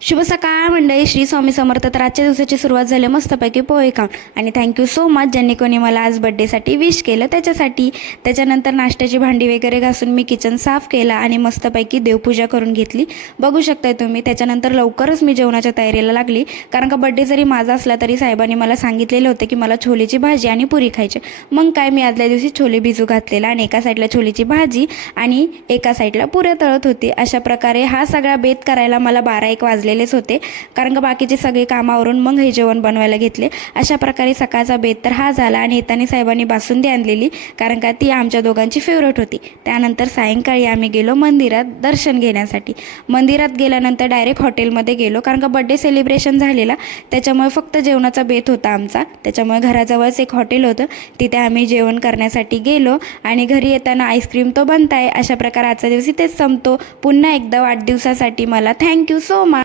शुभ सकाळ मंडळी, श्री स्वामी समर्थ. तर आजच्या दिवसाची सुरुवात झाली मस्तपैकी पोहे खाऊन. आणि थँक्यू सो मच ज्यांनी कोणी मला आज बड्डेसाठी विश केलं त्याच्यासाठी. त्याच्यानंतर नाश्त्याची भांडी वगैरे घासून मी किचन साफ केला आणि मस्तपैकी देवपूजा करून घेतली. बघू शकताय तुम्ही. त्याच्यानंतर लवकरच मी जेवणाच्या तयारीला लागली, कारण का बड्डे जरी माझा असला तरी साहेबांनी मला सांगितलेलं होतं की मला छोलेची भाजी आणि पुरी खायची. मग काय, मी आदल्या दिवशी छोले भिजू घातलेला आणि एका साईडला छोलेची भाजी आणि एका साईडला पुऱ्या तळत होती. अशा प्रकारे हा सगळा बेत करायला मला 12-1 वाजलेलेच होते, कारण का बाकीचे सगळे कामावरून मग हे जेवण बनवायला घेतले. अशा प्रकारे सकाळचा बेत तर हा झाला. आणि येताना साहेबांनी बासुंदी आणलेली, कारण का ती आमच्या दोघांची फेवरेट होती. त्यानंतर सायंकाळी आम्ही गेलो मंदिरात दर्शन घेण्यासाठी. मंदिरात गेल्यानंतर डायरेक्ट हॉटेलमध्ये गेलो, कारण का बड्डे सेलिब्रेशन झालेला, त्याच्यामुळे फक्त जेवणाचा बेत होता आमचा. त्याच्यामुळे घराजवळच एक हॉटेल होतं, तिथे आम्ही जेवण करण्यासाठी गेलो. आणि घरी येताना आईस्क्रीम तो बनताय. अशा प्रकारे आजचा दिवस इथेच संपतो. पुन्हा एकदा वाढदिवसासाठी मला थँक्यू सो मच.